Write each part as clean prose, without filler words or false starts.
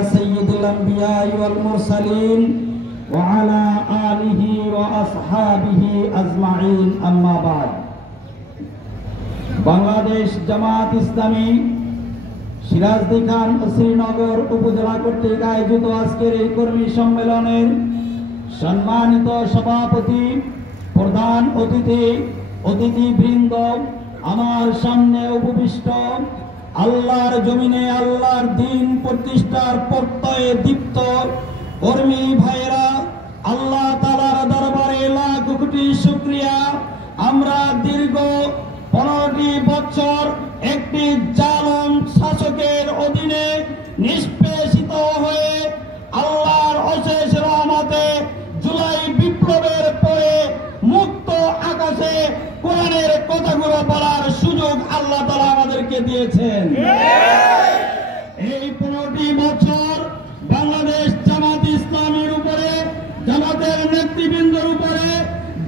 سيد الأنبياء والمرسلين وعلى آله وأصحابه أجمعين أما بعد বাংলাদেশ জামাত ইসলামী সিরাজদি খান শ্রীনগর উপজেলা কর্তৃক আয়োজিত আজকের এই কর্মী সম্মেলনের সম্মানিত সভাপতি প্রধান অতিথিবৃন্দ, আমার সামনে উপবিষ্ট আল্লাহর জমিনে আল্লাহর দ্বীন প্রতিষ্ঠার প্রত্যয়ে দীপ্ত কর্মী ভাইরা, আল্লাহ তাআলার দরবারে লাখ কোটি শুকরিয়া। আমরা দীর্ঘ 15টি বছর একটি জালেম শাসকের অধীনে নিষ্পেষিত হয়ে আল্লাহর অশেষ রহমতে জুলাই বিপ্লবের পরে মুক্ত আকাশে কোরআনের কথাগুলো বলার সুযোগ আল্লাহ তাআলা আমাদেরকে দিয়েছেন। এই 15টি বছর বাংলাদেশ জামাত ইসলামীর উপরে, জামাতের নেতৃবৃন্দের উপরে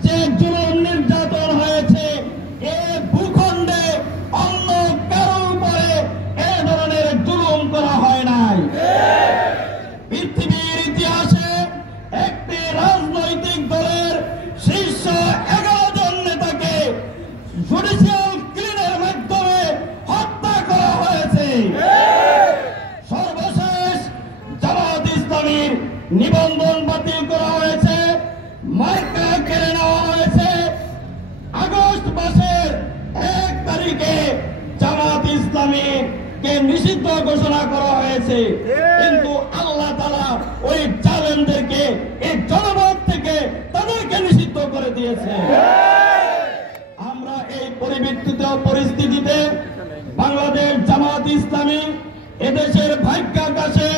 যে জুলুম নির্যাতন হয়েছে, এ ভূখণ্ডে অন্য কারো উপরে এ ধরনের জুলুম করা হয় নাই। পৃথিবীর ইতিহাসে একটি রাজনৈতিক দলের শীর্ষ 11 জন নেতাকে জুডিশিয়াল ক্লিনের মাধ্যমে হত্যা করা হয়েছে। সর্বশেষ জামাত ইসলামীর নিবন্ধন বাতিল করা হয়েছে, মার্কা কেড়ে নেওয়া হয়েছে। আগস্ট মাসের 1 তারিখে জামাত ইসলামীকে নিষিদ্ধ ঘোষণা করা হয়েছে, কিন্তু আল্লাহ তাআলা ওই জালেমদেরকে এই জনমত থেকে তাদেরকে নিষিদ্ধ করে দিয়েছে। আমরা এই পরিস্থিতিতে বাংলাদেশ জামাত ইসলামী এদেশের ভাগ্যাকাশে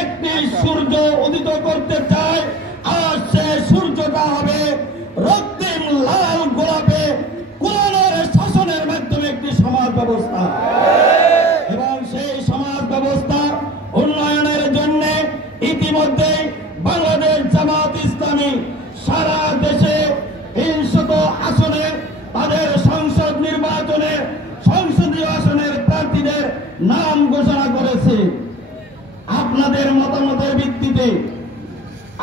একটি সূর্য উদিত করতে চায়, আর সে সূর্যটা হবে রক্তিম লাল গোলাপে কোরআনের শাসনের মাধ্যমে একটি সমাজ ব্যবস্থা, এবং সেই সমাজ ব্যবস্থা উন্নয়নের জন্য ইতিমধ্যে বাংলাদেশ জামাত ইসলামী সারা দেশে 300 আসনে তাদের সংসদীয় আসনের প্রার্থীদের নাম ঘোষণা করেছে। আপনাদের মতামতের ভিত্তিতে,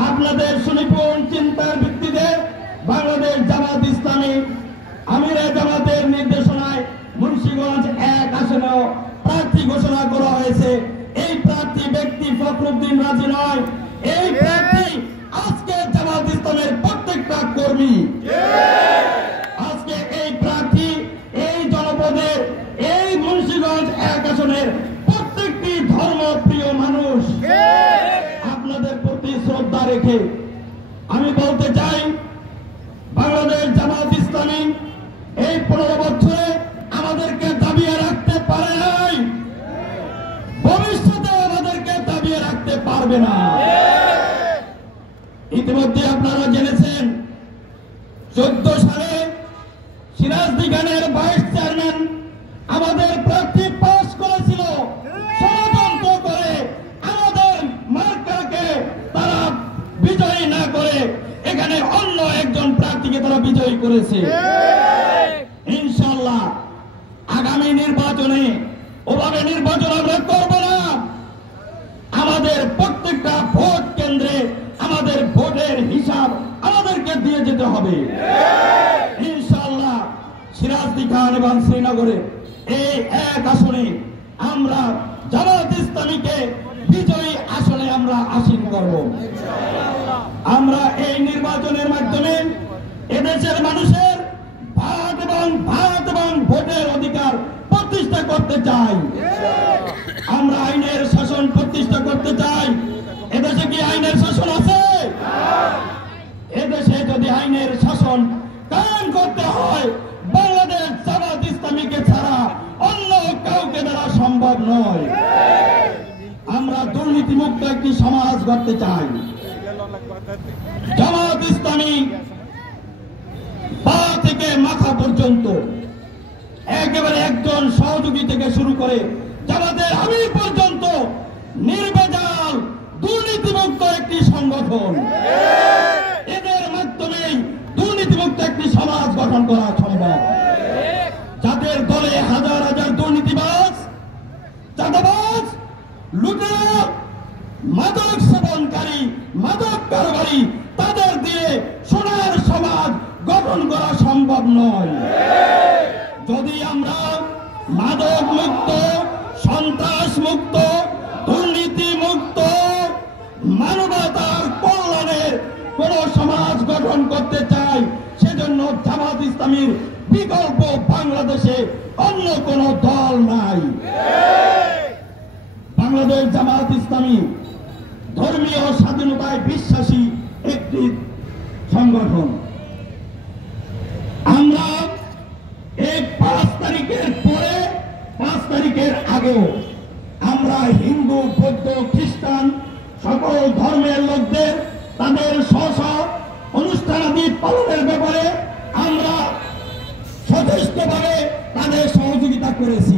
আপনাদের সুনিপুণ চিন্তার ভিত্তিতে বাংলাদেশ জামাত ইসলামী আমিরে জামাতের নির্দেশনায় মুন্সিগঞ্জ 1 আসনেও প্রার্থী ঘোষণা করা হয়েছে। এই প্রার্থী ব্যক্তি ফখরুদ্দিন রাজি নয়, এই প্রার্থী আজকে জামাত ইসলামের প্রত্যেকটা কর্মী। আজকে এই প্রার্থী এই জনপদের, এই মুন্সিগঞ্জ 1 আসনের প্রত্যেকটি ধর্মপ্রিয় মানুষ। আপনাদের প্রতি শ্রদ্ধা রেখে আমি বলতে চাই, বাংলাদেশ জামাত ইসলামী এই 15 বছরে আমাদেরকে দাবিয়ে রাখতে পারে নাই, ভবিষ্যতে আমাদেরকে দাবিয়ে রাখতে পারবে না। ইতিমধ্যে আপনারা জেনেছেন 14 সালে সিরাজদি খানের ভাইস চেয়ারম্যান আমাদের প্রার্থী পাস করেছিল, ষড়যন্ত্র করে আমাদের মার্কাকে তারা বিজয়ী না করে এখানে অন্য একজন প্রার্থীকে তারা বিজয়ী করেছে। ইনশাআল্লাহ আগামী নির্বাচনে ওভাবে নির্বাচন আমরা করব না। আমাদের প্রত্যেকটা ভোট কেন্দ্রে আমাদের ভোটের হিসাব আমাদেরকে দিয়ে যেতে হবে। ইনশাআল্লাহ সিরাজদি খান এবং শ্রীনগরে এই 1 আসনে আমরা জামাত ইসলামীকে বিজয়ী আসনে আমরা আসীন করব। আমরা এই নির্বাচনের মাধ্যমে এদেশের মানুষের ভাত এবং ভোটের অধিকার প্রতিষ্ঠা করতে চাই। আমরা আইনের শাসন প্রতিষ্ঠা করতে চাই। এদেশে কি আইনের শাসন আছে? এদেশে যদি আইনের শাসন কায়েম করতে হয়, বাংলাদেশ জামাত ইসলামীকে ছাড়া অন্য কাউকে দ্বারা সম্ভব নয়। আমরা দুর্নীতিমুক্ত একটি সমাজ গড়তে চাই। জামাত ইসলামী পা থেকে মাথা পর্যন্ত একেবারে একজন সহযোগী থেকে শুরু করে জামাতের আমির পর্যন্ত নির্ভেজাল দুর্নীতিমুক্ত একটি সংগঠন। এদের মাধ্যমেই দুর্নীতিমুক্ত একটি সমাজ গঠন করা সম্ভব। যাদের দলে হাজার হাজার দুর্নীতিবাজ, চাঁদাবাজ, লুটেরা, মাদক সেবনকারী, মাদক কারবারি, তাদের দিয়ে সোনার সমাজ গঠন করা সম্ভব নয়। যদি আমরা মাদক মুক্ত, সন্ত্রাস মুক্ত, দুর্নীতি মুক্ত, মানবতার কল্যাণের কোন সমাজ গঠন করতে চাই, সেজন্য জামাত ইসলামীর বিকল্প বাংলাদেশে অন্য কোন দল নাই। বাংলাদেশ জামাত ইসলামী ধর্মীয় স্বাধীনতায় বিশ্বাসী একটি সংগঠন। আমরা এই 5 তারিখের পরে, 5 তারিখের আগেও আমরা হিন্দু, বৌদ্ধ, খ্রিস্টান সকল ধর্মের লোকদের তাদের স্ব অনুষ্ঠানাদি পালনের ব্যাপারে আমরা যথেষ্টভাবে তাদের সহযোগিতা করেছি।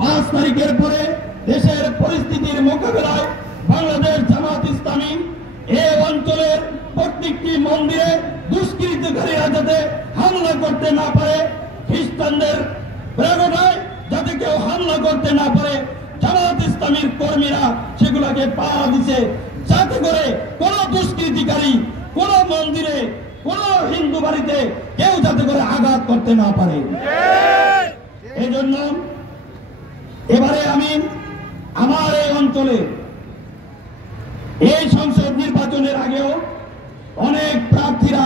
5 তারিখের পরে দেশের পরিস্থিতির মোকাবেলায় বাংলাদেশ জামাত ইসলামী এই অঞ্চলের প্রত্যেকটি মন্দিরে দুষ্কৃতকারীরা যাতে হামলা করতে না পারে, খ্রিস্টানদের প্রেরণায় যাতে কেউ হামলা করতে না পারে, জামাত ইসলামীর কর্মীরা সেগুলোকে পাহারা দিচ্ছে, যাতে করে কোন দুষ্কৃতিকারী কোন মন্দিরে, কোন হিন্দু বাড়িতে কেউ যাতে করে আঘাত করতে না পারে। এই জন্য এবারে আমি আমার এই অঞ্চলে এই সংসদ নির্বাচনের আগেও অনেক প্রার্থীরা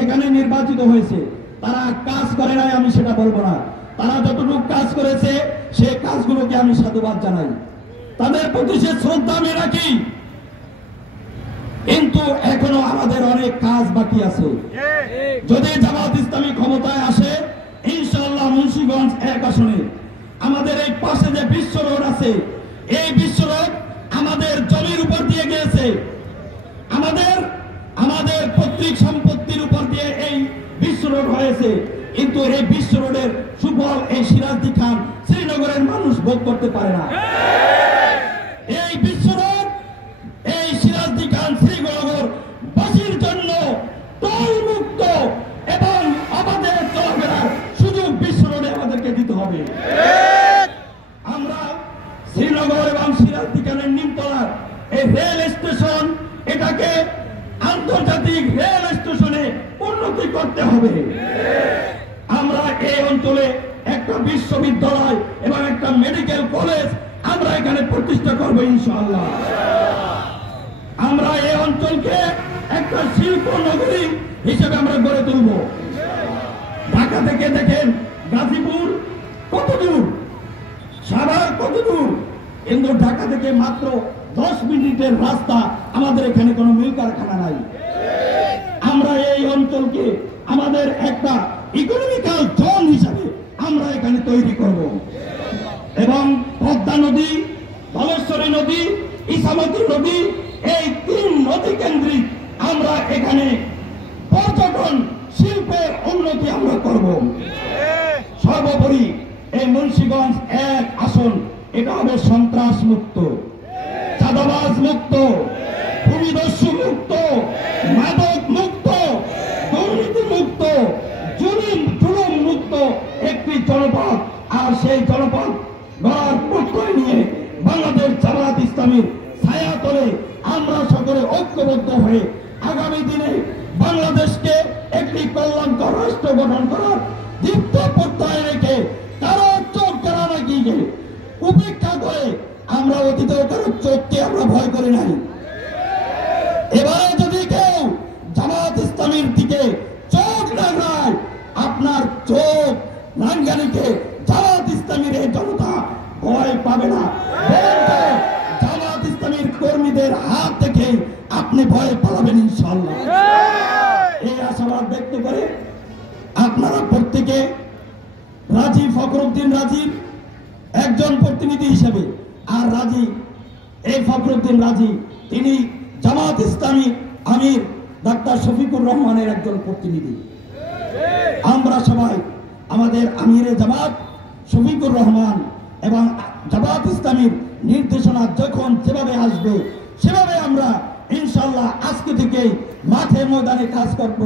এখানে নির্বাচিত হয়েছে, তারা কাজ করে নাই আমি সেটা বলবো না, তারা যতটুকু কাজ করেছে সে কাজগুলোকে আমি সাধুবাদ জানাই, তাদের প্রতি সে শ্রদ্ধা আমি রাখি। কিন্তু এখনো আমাদের অনেক কাজ বাকি আছে। যদি জামাত ইসলামী ক্ষমতায় আসে, ইনশাআল্লাহ মুন্সিগঞ্জ 1 আসনে আমাদের এই পাশে যে বিশ্ব রোড আছে, এই বিশ্ব রোড আমাদের জমির উপর দিয়ে গিয়েছে, আমাদের পৈতৃক সম্পত্তির উপর দিয়ে এই বিশ্ব রোড হয়েছে, কিন্তু এই বিশ্ব রোডের সুফল এই সিরাজদি খান শ্রীনগরের মানুষ ভোগ করতে পারে না। এই বিশ্ব রোড এই সিরাজদি খান শ্রীনগর বাসীর জন্য টোল মুক্ত এবং আমাদের চলাফেরার সুযোগ বিশ্ব রোডে আমাদেরকে দিতে হবে। আমরা শ্রীনগর এবং সিরাজদি খানের নিমতলার এই রেল স্টেশন, এটাকে আন্তর্জাতিক রেল স্টেশনে উন্নতি করতে হবে। আমরা এই অঞ্চলে একটা বিশ্ববিদ্যালয় এবং একটা মেডিকেল কলেজ আমরা এখানে প্রতিষ্ঠা করবো ইনশাআল্লাহ। আমরা এই অঞ্চলকে একটা শিল্প নগরী হিসেবে আমরা গড়ে তুলব। ঢাকা থেকে দেখেন গাজীপুর কত দূর, সাভার কত দূর, কিন্তু ঢাকা থেকে মাত্র 10 মিনিটের রাস্তা, আমাদের এখানে কোনো মিল কারখানা নাই। আমরা এই অঞ্চলকে আমাদের একটা ইকোনমিক্যাল জোন হিসাবে আমরা এখানে তৈরি করব এবং পদ্মা নদী, ধলেশ্বরী নদী, ইসামতি নদী, এই 3 নদী কেন্দ্রিক আমরা এখানে পর্যটন শিল্পের উন্নতি আমরা করব। সর্বোপরি এই মুন্সিগঞ্জ 1 আসন এটা হবে সন্ত্রাস মুক্ত, চাঁদাবাজ মুক্ত, ভূমিদস্যু মুক্ত, মাদক মুক্ত, দুর্নীতি মুক্ত, জুলুম মুক্ত একটি জনপদ। আর সেই জনপদ গড়ার প্রত্যয় নিয়ে বাংলাদেশ জামাত ইসলামীর ছায়াতলে আমরা সকলে ঐক্যবদ্ধ হয়ে আগামী দিনে বাংলাদেশকে একটি কল্যাণকর রাষ্ট্র গঠন করার দীপ্ত প্রত্যয় রেখে কারো চোখ কেনা গিয়ে উপেক্ষা করে আমরা অতীতেও কারো চোখকে আমরা ভয় করি নাই। এবারে যদি কেউ জামাত ইসলামীর দিকে চোখ লাগায়, আপনার চোখ রাঙ্গানিকে জামাত ইসলামীর এই জনতা ভয় পাবে না। জামাত ইসলামীর কর্মীদের হাত থেকে আপনি ভয় পালাবেন ইনশাআল্লাহ। এই আশাবাদ ব্যক্ত করে আপনারা প্রত্যেকে রাজী ফখরুদ্দিন রাজীর একজন প্রতিনিধি হিসেবে, আর রাজী এই ফখরুদ্দিন রাজী তিনি জামাত ইসলামী আমির ডাক্তার শফিকুর রহমানের একজন প্রতিনিধি। আমরা সবাই আমাদের আমিরে জামাত শফিকুর রহমান এবং জামাত ইসলামীর নির্দেশনা যখন যেভাবে আসবে সেভাবে আমরা ইনশাআল্লাহ আজকে থেকে মাঠে ময়দানে কাজ করব,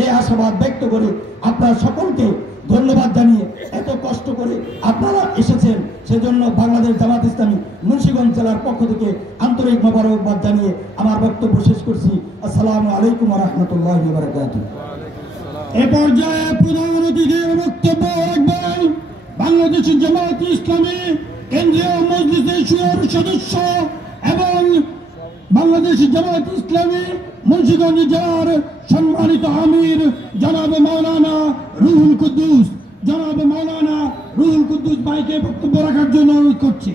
এই আশাবাদ ব্যক্ত করে আপনার সকলকে ধন্যবাদ জানিয়ে, এত কষ্ট করে আপনারা এসেছেন, সেজন্য বাংলাদেশ জামাত ইসলামী মুন্সিগঞ্জ জেলার পক্ষ থেকে আন্তরিক মোবারকবাদ জানিয়ে আমার বক্তব্য শেষ করছি। আসসালামু আলাইকুম ওয়া রাহমাতুল্লাহি ওয়া বারাকাতুহু। এ পর্যায়ে প্রধান অতিথির বক্তব্য রাখবেন বাংলাদেশ জামাত ইসলামী কেন্দ্রীয় মজলিসের শুয়ার সদস্য এবং বাংলাদেশ জামাত ইসলামী মুন্সিগঞ্জ জেলার সম্মানিত আমির জনাব মাওলানা রুহুল কুদ্দুস। জনাব মাওলানা রুহুল কুদ্দুস ভাইকে বক্তব্য রাখার জন্য অনুরোধ করছি।